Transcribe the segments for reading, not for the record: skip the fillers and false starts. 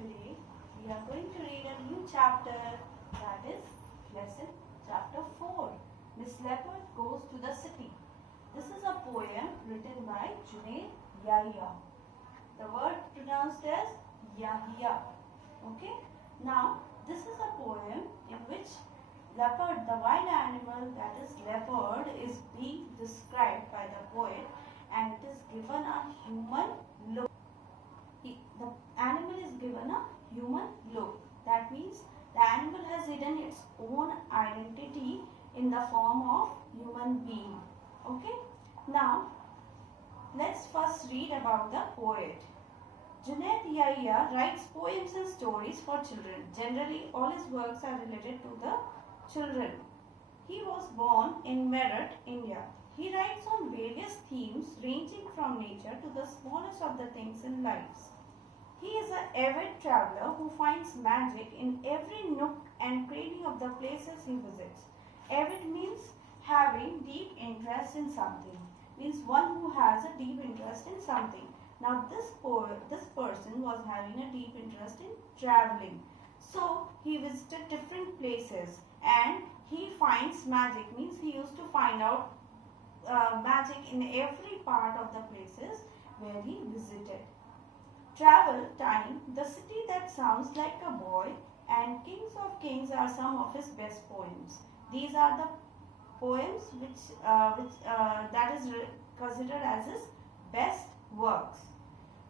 Today we are going to read a new chapter, that is lesson chapter 4. Miss Leopard Goes to the City. This is a poem written by Junaid Yahya. The word pronounced as Yahya. Okay. Now this is a poem in which leopard, the wild animal that is leopard, is being described by the poet, and it is given a human look. The animal is given a human look. That means the animal has hidden its own identity in the form of human being. Okay. Now let's first read about the poet. Junaid Yahya writes poems and stories for children. Generally, all his works are related to the children. He was born in Meerut, India. He writes on various themes ranging from nature to the smallest of the things in life. He is an avid traveler who finds magic in every nook and cranny of the places he visits. Avid means having deep interest in something. Means one who has a deep interest in something. Now this person was having a deep interest in traveling. So he visited different places and he finds magic. Means he used to find out magic in every part of the places where he visited. Travel time, the city that sounds like a boy, and Kings of Kings are some of his best poems. These are the poems which that is considered as his best works.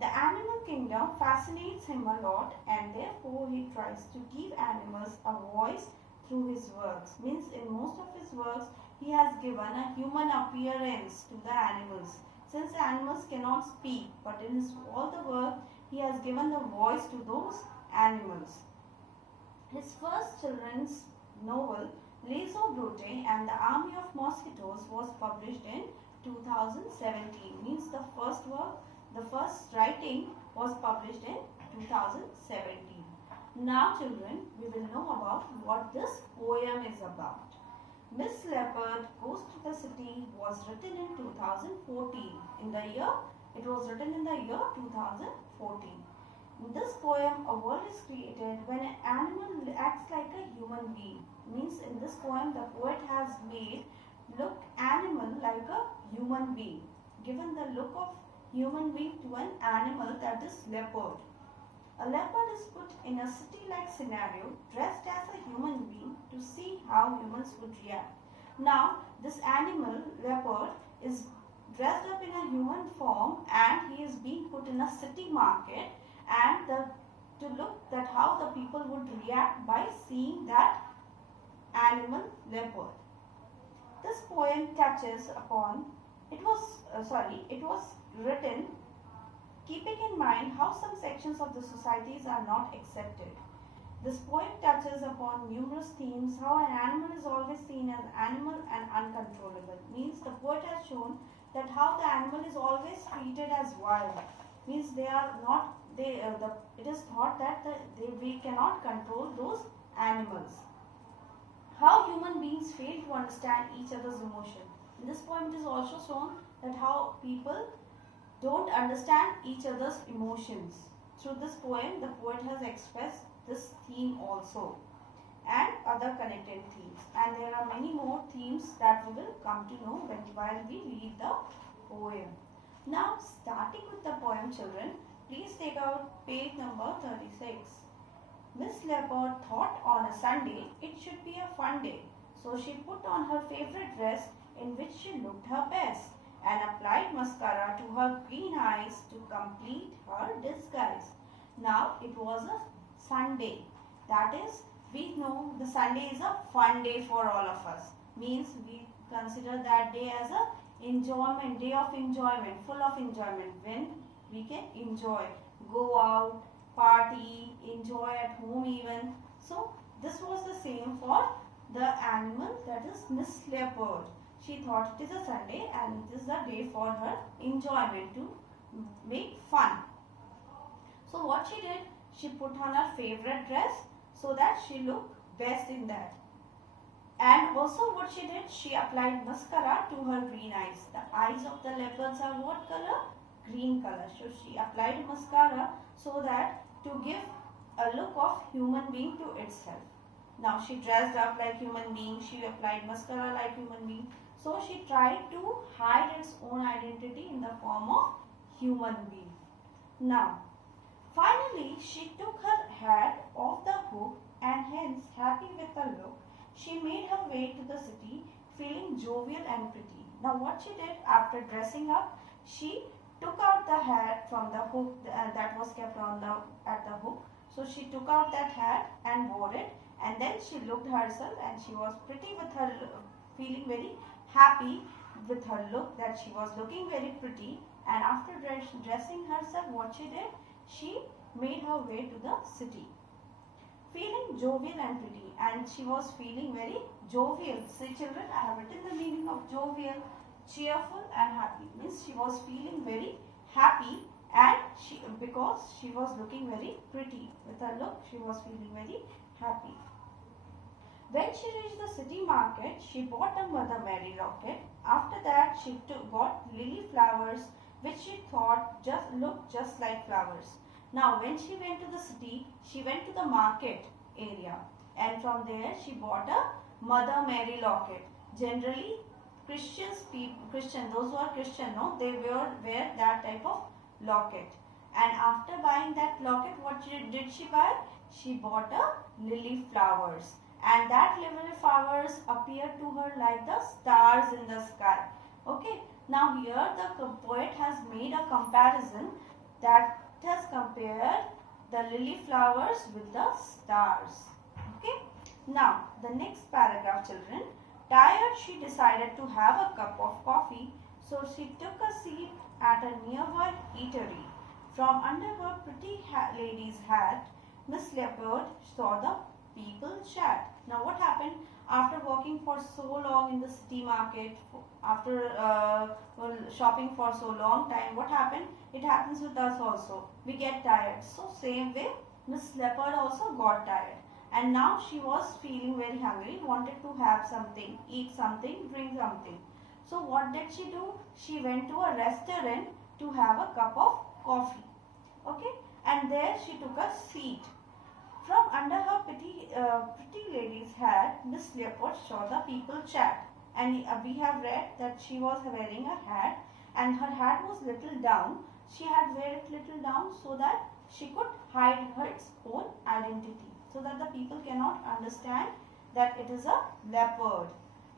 The animal kingdom fascinates him a lot, and therefore he tries to give animals a voice through his works. Means in most of his works he has given a human appearance to the animals. Since animals cannot speak, but in his all the work he has given the voice to those animals. His first children's novel, L'Oiseau Brute and the Army of Mosquitoes, was published in 2017. Means the first work, the first writing was published in 2017. Now children, we will know about what this poem is about. Miss Leopard Goes to the City was written in 2014. It was written in the year 2014. In this poem, a world is created when an animal acts like a human being. Means in this poem, the poet has made look animal like a human being. Given the look of human being to an animal, that is leopard. A leopard is put in a city-like scenario dressed as a human being to see how humans would react. Now, this animal, leopard, is dressed up in a human form and he is being put in a city market and to look at how the people would react by seeing that animal leopard. This poem touches upon, it was written keeping in mind how some sections of the societies are not accepted. This poem touches upon numerous themes, how an animal is always seen as animal and uncontrollable. Means the poet has shown that how the animal is always treated as wild. Means they are not, it is thought that we cannot control those animals. How human beings fail to understand each other's emotion. In this poem it is also shown that how people don't understand each other's emotions. Through this poem, the poet has expressed this theme also and other connected themes. And there are many more themes that we will come to know while we read the poem. Now, starting with the poem, children, please take out page number 36. Miss Leopard thought on a Sunday it should be a fun day. So she put on her favorite dress in which she looked her best and applied mascara to her green eyes to complete her disguise. Now it was a Sunday. That is, we know the Sunday is a fun day for all of us. Means we consider that day as a enjoyment, day of enjoyment, full of enjoyment, when we can enjoy, go out, party, enjoy at home even. So this was the same for the animal, that is Miss Leopard. She thought it is a Sunday and it is a day for her enjoyment, to make fun. So what she did, she put on her favorite dress so that she looked best in that. And also what she did, she applied mascara to her green eyes. The eyes of the leopards are what color? Green color. So she applied mascara so that to give a look of human being to itself. Now she dressed up like human being, she applied mascara like human being. So she tried to hide its own identity in the form of human being. Now, finally she took her hat off the hook and hence happy with her look, she made her way to the city feeling jovial and pretty. Now what she did after dressing up, she took out the hat from the hook that was kept on the at the hook. So she took out that hat and wore it, and then she looked herself and she was pretty with her feeling very happy with her look, that she was looking very pretty. And after dressing herself, what she did, she made her way to the city feeling jovial and pretty, and she was feeling very jovial. See children, I have written the meaning of jovial: cheerful and happy. Means she was feeling very happy, and because she was looking very pretty with her look, she was feeling very happy. When she reached the city market, she bought a Mother Mary locket. After that, she bought lily flowers, which she thought looked just like flowers. Now, when she went to the city, she went to the market area, and from there she bought a Mother Mary locket. Generally, Christian, those who are Christian, no, they wear that type of locket. And after buying that locket, what did she buy? She bought a lily flowers, and that lily flowers appeared to her like the stars in the sky. Okay, now here the poet has made a comparison, that has compared the lily flowers with the stars. Okay, now the next paragraph children. Tired, she decided to have a cup of coffee, so she took a seat at a nearby eatery. From under her pretty lady's hat, Miss Leopard saw the people chat. Now what happened? After walking for so long in the city market, after shopping for so long time, what happened? It happens with us also. We get tired. So same way, Miss Leopard also got tired. And now she was feeling very hungry, wanted to have something, eat something, drink something. So what did she do? She went to a restaurant to have a cup of coffee. Okay, and there she took a seat. From under her pretty lady's hat, Miss Leopard saw the people chat. And we have read that she was wearing a hat, and her hat was little down. She had wear it little down so that she could hide her own identity, so that the people cannot understand that it is a leopard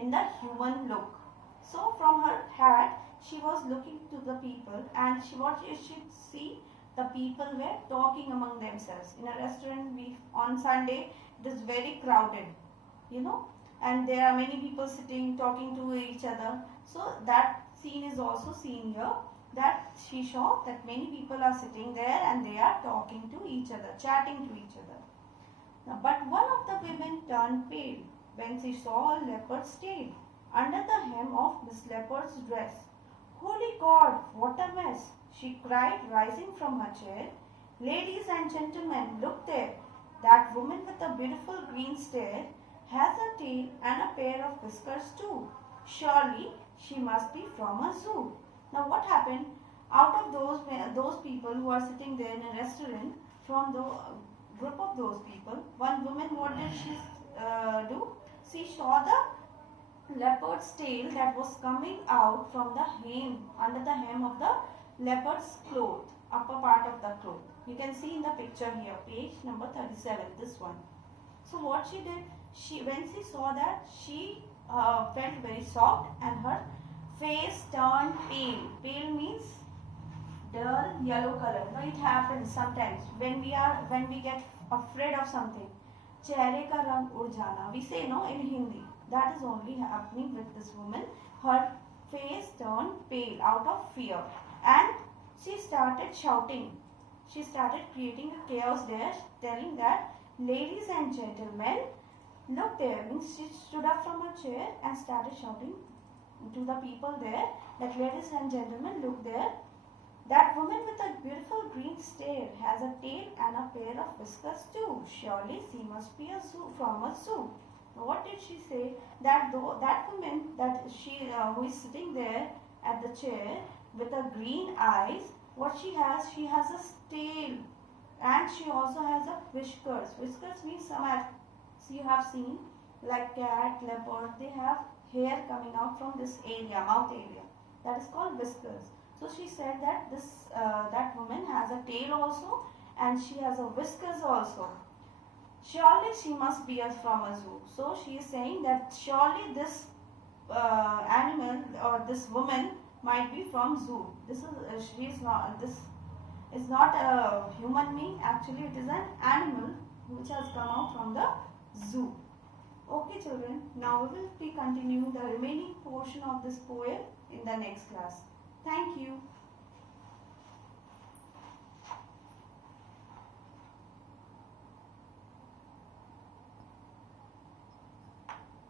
in the human look. So from her hat, she was looking to the people, and what she see, the people were talking among themselves. In a restaurant, on Sunday, it is very crowded, and there are many people sitting, talking to each other. So that scene is also seen here, that she saw that many people are sitting there and they are talking to each other, chatting to each other. Now, but one of the women turned pale when she saw a leopard's tail under the hem of Miss Leopard's dress. Holy God, what a mess! She cried, rising from her chair. Ladies and gentlemen, look there. That woman with the beautiful green stare has a tail and a pair of whiskers too. Surely she must be from a zoo. Now what happened? Out of those people who are sitting there in a restaurant, from the group of those people, one woman, what did she do? She saw the leopard's tail that was coming out from the hem, under the hem of the leopard's cloth, upper part of the cloth. You can see in the picture here, page number 37, this one. So what she did, when she saw that, she felt very soft and her face turned pale. Pale means dull yellow color. No, it happens sometimes when we get afraid of something. चेहरे का रंग उड़ जाना. We say no in Hindi. That is only happening with this woman. Her face turned pale out of fear, and she started shouting. She started creating a chaos there, telling that, ladies and gentlemen, look there. Means she stood up from her chair and started shouting to the people there that, ladies and gentlemen, look there. That woman with a beautiful green stare has a tail and a pair of whiskers too. Surely she must be from a zoo. What did she say? That woman who is sitting there at the chair with a green eyes, what she has a tail and she also has a whiskers. Whiskers means some are, so you have seen like cat, leopard, they have hair coming out from this area, mouth area. That is called whiskers. So she said that that woman has a tail also and she has a whiskers also. Surely she must be from a zoo. So she is saying that surely this animal or this woman might be from zoo. This is she is not. This is not a human being. Actually, it is an animal which has come out from the zoo. Okay, children. Now we will be continuing the remaining portion of this poem in the next class. Thank you.